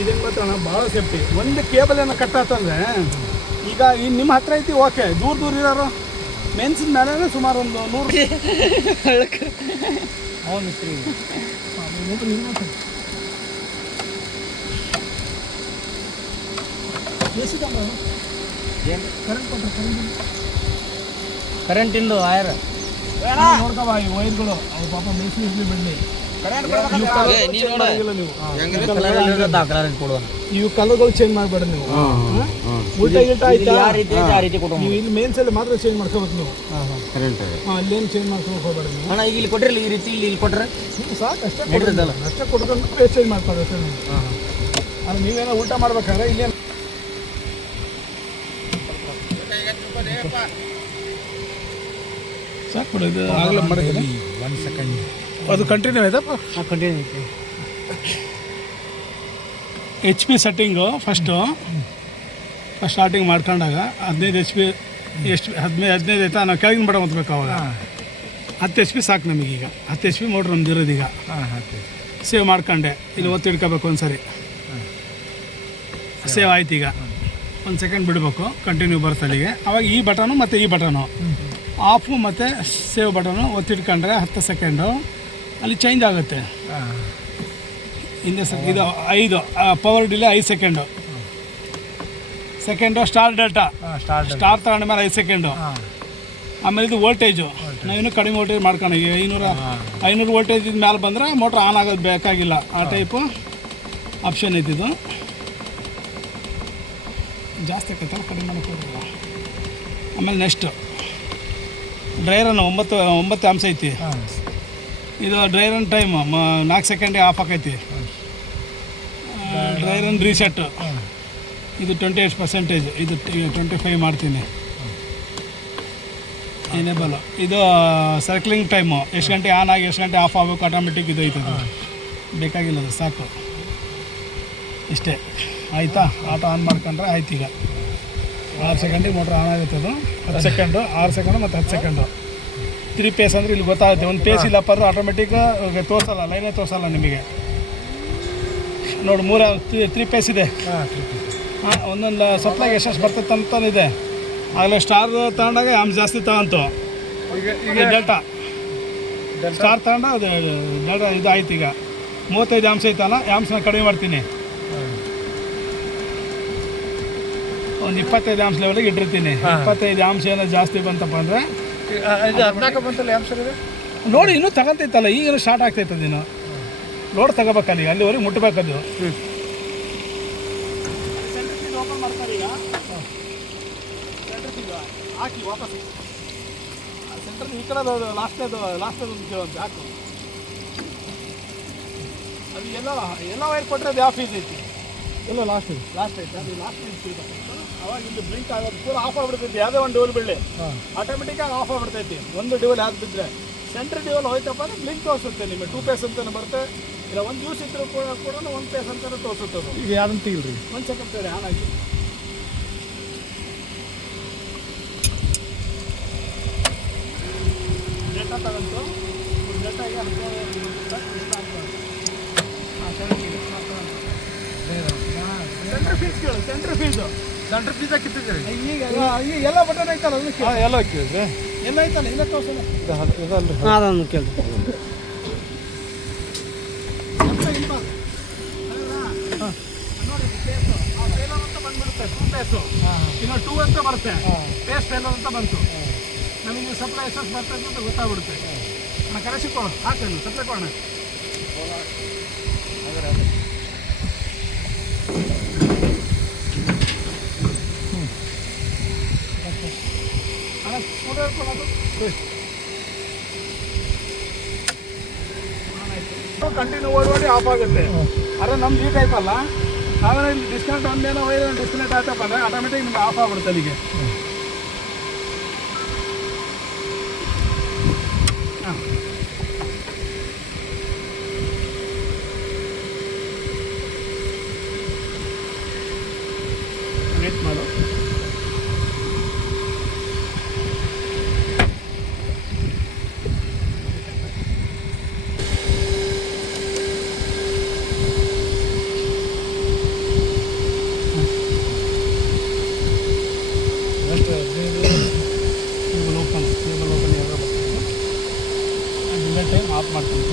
ಇದೇನು ಗೊತ್ತಣ್ಣ, ಭಾಳ ಸೇಫ್ಟಿ. ಒಂದು ಕೇಬಲ್ ಏನೋ ಕಟ್ಟಾತಂದ್ರೆ ಈಗ ನಿಮ್ಮ ಹತ್ರ ಐತಿ ಓಕೆ, ದೂರ ಇರೋರು ಮೆನ್ಸಿನ ಮೇಲೆ ಸುಮಾರು ಒಂದು 100 ಅವನು ಮಿಸ್ತ್ರಿ ಕರೆಂಟಿಂದು ವೈರ್ ನೋಡ್ಕವ, ಈ ವೈರ್ಗಳು ಅವು ಪಾಪ ಮೆನ್ಸಿನ ಬಿಡಲಿ. ಇವು ಕಲರ್ಗಳು ಚೇಂಜ್ ಮಾಡಬೇಡ ನೀವು. ಉಲ್ಟಾ ಗಿಲ್ಟಾ ಆಯ್ತಾ, ನೀವು ಇಲ್ಲಿ ಮೇನ್ಸ್ ಅಲ್ಲಿ ಮಾತ್ರ ಚೇಂಜ್ ಮಾಡ್ಕೋಬೇಕು ನೀವು. ಅಲ್ಲೇನು ಚೇಂಜ್ ಮಾಡ್ಕೊಳಕ್ ಹೋಗ್ಬೇಡ ನೀವು. ಅಣ್ಣ ಈಗ ಇಲ್ಲಿ ಕೊಟ್ಟಿರಲಿ ಈ ರೀತಿ ಇಲ್ಲಿ ಕೊಟ್ರೆ ಸಾಕು, ಅಷ್ಟೇ ಕೊಡ್ಕೊಂಡು ಚೇಂಜ್ ಮಾಡ್ಕೊಳ್ಳಿ ಅಷ್ಟೇ. ಅದು ನೀವೇನೋ ಉಲ್ಟಾ ಮಾಡ್ಬೇಕಾದ್ರೆ ಇಲ್ಲೇನು ಸಾಕು ಬಿಡು. ಇದು ಆಗಲೇ ಮಾಡಿದ್ರೆ 1 ಸೆಕೆಂಡ್ ಅದು ಕಂಟಿನ್ಯೂ ಆಯ್ತಪ್ಪ. ಕಂಟಿನ್ಯೂ ಐತಿ. HP ಸೆಟ್ಟಿಂಗು ಫಸ್ಟ್ ಸ್ಟಾರ್ಟಿಂಗ್ ಮಾಡ್ಕೊಂಡಾಗ 15 HP ಎಷ್ಟು 15 ಆಯ್ತಾ, ನಾವು ಕೆಳಗಿನ ಬಡ ಹೊತ್ಬೇಕು. ಅವಾಗ 10 HP ಸಾಕು ನಮಗೀಗ. 10 HP ಮೋಟ್ರ್ ನಮ್ದು ಇರೋದೀಗ. ಸೇವ್ ಮಾಡ್ಕೊಂಡೆ, ಇಲ್ಲಿ ಒತ್ತು ಹಿಡ್ಕೋಬೇಕು ಒಂದ್ಸರಿ. ಸೇವ್ ಆಯ್ತು. ಈಗ 1 ಸೆಕೆಂಡ್ ಬಿಡಬೇಕು, ಕಂಟಿನ್ಯೂ ಬರುತ್ತೆ ಅಲ್ಲಿಗೆ. ಅವಾಗ ಈ ಬಟನು ಮತ್ತು ಈ ಬಟನು ಆಫು ಮತ್ತು ಸೇವ್ ಬಟನು ಒತ್ತಿಡ್ಕೊಂಡ್ರೆ 10 ಸೆಕೆಂಡು ಅಲ್ಲಿ ಚೇಂಜ್ ಆಗುತ್ತೆ. ಹಿಂದೆ ಇದು 5 power delay 5 second. Star data star ತಗೊಂಡ ಮೇಲೆ 5 ಸೆಕೆಂಡು. ಆಮೇಲೆ ಇದು ವೋಲ್ಟೇಜು ನಾವಿನ್ನೂ ಕಡಿಮೆ ವೋಲ್ಟೇಜ್ ಮಾಡ್ಕೊಂಡು 500 ವೋಲ್ಟೇಜ್ ಮೇಲೆ ಬಂದರೆ ಮೋಟ್ರ್ ಆನ್ ಆಗೋದು ಬೇಕಾಗಿಲ್ಲ. ಆ ಟೈಪು ಆಪ್ಷನ್ ಐತಿದು. ಜಾಸ್ತಿ ಆಕೈತಲ್ಲ, ಕಡಿಮೆ ಮಾಡ್ಕೋದಿಲ್ಲ. ಆಮೇಲೆ ನೆಕ್ಸ್ಟು ಡ್ರೈರನ್ನು 9 ಆಮ್ಸ್ ಐತಿ. ಇದು ಡ್ರೈರನ್ ಟೈಮ್ 4 ಸೆಕೆಂಡಿಗೆ ಆಫ್ ಆಕೈತಿ. ಡ್ರೈರನ್ ರೀಸೆಟ್ ಇದು 28%. ಇದು 25 ಮಾಡ್ತೀನಿ. ಎನೇಬಲ್ ಇದು ಸರ್ಕ್ಲಿಂಗ್ ಟೈಮು, ಎಷ್ಟು ಗಂಟೆ ಆನ್ ಆಗಿ ಎಷ್ಟು ಗಂಟೆ ಆಫ್ ಆಗಬೇಕು ಆಟೋಮೆಟಿಕ್ ಇದು ಐತದು. ಬೇಕಾಗಿಲ್ಲ, ಅದು ಸಾಕು ಇಷ್ಟೇ. ಆಯಿತಾ, ಆಟೋ ಆನ್ ಮಾಡ್ಕೊಂಡ್ರೆ ಆಯ್ತು. ಈಗ 6 ಸೆಕೆಂಡಿಗೆ ಮೋಟ್ರ್ ಆನ್ ಆಗುತ್ತೆ. ಅದು 10 ಸೆಕೆಂಡು, 6 ಸೆಕೆಂಡು ಮತ್ತು 10 ಸೆಕೆಂಡು. 3 ಪೇಸ್ ಅಂದರೆ ಇಲ್ಲಿ ಗೊತ್ತಾಗುತ್ತೆ. ಒಂದು ಪೇಸ್ ಇಲ್ಲಪ್ಪ ಅಂದ್ರೆ ಆಟೋಮೆಟಿಕ್ ತೋರಿಸಲ್ಲ, ಲೈನೇ ತೋರಿಸಲ್ಲ ನಿಮಗೆ. ನೋಡಿ 3 ಪೇಸ್ ಇದೆ. ಒಂದೊಂದು ಸಪ್ಲೈಗೆ ಎಷ್ಟು ಬರ್ತೈತೆ ಅಂತಂದಿದೆ. ಆಗಲೇ ಸ್ಟಾರ್ ತಗೊಂಡಾಗ ಆಮ್ಸ್ ಜಾಸ್ತಿ ತಗೊಂತು. ಈಗ ಡೆಲ್ಟಾ ಸ್ಟಾರ್ ತಗೊಂಡು ಅದು ಡೆಲ್ಟಾ ಇದು ಆಯ್ತು. ಈಗ 35 ಆಮ್ಸ್ ಐತಲ್ಲ, ಆಮ್ಸ್ನ ಕಡಿಮೆ ಮಾಡ್ತೀನಿ. ಒಂದು 25 ಆಮ್ಸ್ ಲೆವೆಲಿಗೆ ಇಟ್ಟಿರ್ತೀನಿ. 25 ಆಮ್ಸ್ ಏನೋ ಜಾಸ್ತಿ ಬಂತಪ್ಪ ಅಂದರೆ 14 ಬಂತಲ್ಲ ಆಮ್ಸ್ ಇದೆ ನೋಡಿ. ಇನ್ನೂ ತಗೊಂತೈತಲ್ಲ, ಈಗ ಸ್ಟಾರ್ಟ್ ಆಗ್ತೈತದ. ನೀನು ಲೋಡ್ ತಗೋಬೇಕಲ್ಲ, ಈಗ ಅಲ್ಲಿವರೆಗೆ ಮುಟ್ಟಬೇಕದು. ಓಪನ್ ಮಾಡ್ತಾರೆ. ಈಗ ಹಾಕಿ ವಾಪಸ್ ಸೆಂಟ್ರ್ ಈ ಕಡೆ ಲಾಸ್ಟೇದು ಕೇಳುವಂತೆ ಹಾಕು. ಅದು ಎಲ್ಲ ವೈರ್ ಕೊಟ್ಟರೆ ಅದು ಯಾವ ಫೀಸ್ ಐತಿ? ಎಲ್ಲ ಲಾಸ್ಟ್ ಐತೆ. ಅದು ಲಾಸ್ಟ್ ಫೀಸ್ ಅವಾಗ ಇಲ್ಲಿ ಬ್ಲಿಂಕ್ ಆಗೋದು ಪೂರ ಆಫ್ ಆಗಿಬಿಡ್ತೈತಿ. ಯಾವುದೇ ಒಂದು ಡಿವಲ್ ಬಿಡಲಿ ಆಟೋಮೆಟಿಕ್ಕಾಗಿ ಆಫ್ ಆಗಿಬಿಡ್ತೈತಿ. ಒಂದು ಡಿವಲ್ ಹಾಕಿ ಬಿದ್ದರೆ ಸೆಂಟ್ರ್ ಡಿವಲ್ ಹೋಯ್ತಪ್ಪ ಅಂದರೆ ಬ್ಲಿಂಕ್ ತೋರಿಸುತ್ತೆ. ನಿಮಗೆ 2 ಪೇಸ್ ಅಂತಲೇ ಬರುತ್ತೆ. ಇಲ್ಲ 1 ಯೂಸ್ ಇದ್ರೂ ಕೂಡ 1 ಪೇಸ್ ಅಂತಲೇ ತೋರಿಸುತ್ತೆ. ಈಗ ಯಾವ್ದಂತ ತೆಗಿಲ್ರಿ, 1 ಸೆಕೆಂಡ್ ತೇಳಿ ಆನ್ ಆಗಿ. ಡೇಟಾ ತಗೊಂಡು ಡೇಟಾಗೆ ಸೆಂಟ್ರ್ ಫೀಸ್ ಹಾಕಿಟ್ಟಿದ್ದೀರಿ. ಈಗ ಎಲ್ಲ ಬಟನ್ ಐತಲ್ಲ, ಎಲ್ಲ ಹಾಕಿದ್ರೆ ಎಲ್ಲ ಐತಲ್ಲ, ಇಲ್ಲ ತೋರ್ಸಲ್ಲ. ಅದನ್ನು ಕೇಳಿ ಬಂದ್ಬಿಡುತ್ತೆ. 2 ಪೇಸು ಇನ್ನು 2 ಅಂತ ಬರುತ್ತೆ. ಪೇಸ್ ಫೇಲರ್ ಅಂತ ಬಂತು. ನಮಗೆ ಸಪ್ಲೈ ಎಷ್ಟು ಬರ್ತದೆ ಅಂತ ಗೊತ್ತಾಗ್ಬಿಡುತ್ತೆ. ನಾನು ಕರೆಸಿ ಕೊಡು, ಹಾಕೇನು ಸಪ್ಲೈ ಕೊಡೋಣ. ಕಂಟಿನ್ಯೂ ಓಡಿ ಆಫ್ ಆಗುತ್ತೆ. ಅರೆ ನಮ್ದು ಈ ಟೈಪ್ ಅಲ್ಲ, ನಾವೇನೋ ಇಲ್ಲಿ ಡಿಸ್ಕನೆಕ್ಟ್ ಒಂದೇನೋ ವೈರ್ ಡಿಸ್ಕನೆಕ್ಟ್ ಆಯ್ತಪ್ಪ ಅಂದರೆ ಆಟೋಮೆಟಿಕ್ ನಿಮ್ಗೆ ಆಫ್ ಆಗ್ಬಿಡುತ್ತೆ ಅಲ್ಲಿಗೆ. ವೇಟ್ ಮಾಡು. ಓಪನ್ ಡಿಲೇ ಟೈಮ್ ಆಫ್ ಮಾಡ್ತೀನಿ.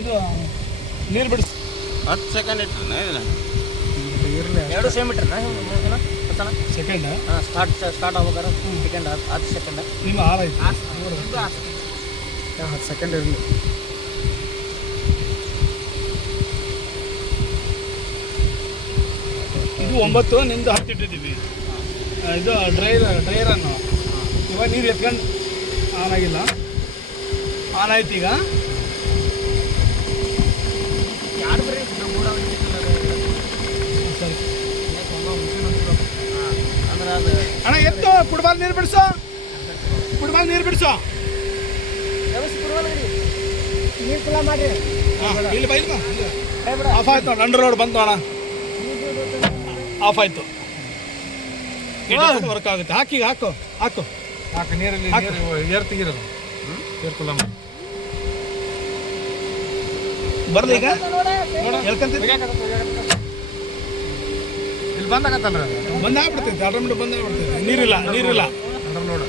ಇದು ನೀರು ಬಿಡಿಸಿ 10 ಸೆಕೆಂಡ್ ಇಟ್ರಣ್ಣ ಇದನ್ನ ಇರಲಿ 2 ಸೇಮ್ ಇಟ್ರಣ್ಣ ಸೆಕೆಂಡ್ ಸ್ಟಾರ್ಟ್ ಆಗ್ಬೇಕಾರೆ ಸೆಕೆಂಡ್ 10 ಸೆಕೆಂಡ್. ನಿಮ್ಮ ಆರಾಯ್ತು. 10 ಸೆಕೆಂಡ್ ಇರಲಿ. ಇದು 9 ನಿಮ್ದು 10 ಇಟ್ಟಿದ್ದೀವಿ. ಇದು ಡ್ರೈರನ್ನು ಇವಾಗ ನೀರು ಎತ್ಕೊಂಡು ಆನ್ ಆಗಿಲ್ಲ. ಆನ್ ಆಯ್ತು ಈಗ. ಸರಿ ಅಂದ್ರೆ ಅದು ಅಣ್ಣ ಎತ್ತು ಫುಟ್ಬಾಲ್ ನೀರು ಬಿಡಿಸೋ. ಫುಟ್ಬಾಲ್ ನೀರು ಬಿಡಿಸೋ. ನೀರು ಕುಲ ಮಾಡಿ ಹಾಂ ಇಲ್ಲಿ ಬಾ ಆಫ್ ಆಯ್ತು. ಅಂಡರ್ ರೋಡ್ ಬಂತು ಅಣ್ಣ. ಆಫ್ ಆಯ್ತು. ವರ್ಕ್ ಆಗುತ್ತೆ. ಹಾಕಿ ಹಾಕು ಹಾಕು ಹಾಕಿ ನೀರಲ್ಲಿ ಏರ್ ತೆಗಿರೋದು ಏರ್ಕುಲ್ಲ ಮಾಡಿ ಬರ್ಲಿ ಈಗ ಹೇಳ್ಕಂತೀನಿ. ಇಲ್ಲಿ ಬಂದಾಗತ್ತಲ್ಲ ಬಂದಾಗ್ಬಿಡ್ತೈತೆ. ಆಟೋಮೆಟಿಕ್ ಬಂದಾಗ್ಬಿಡ್ತೈತೆ. ನೀರಿಲ್ಲ ಅಂಡರ್ ಲೋಡ್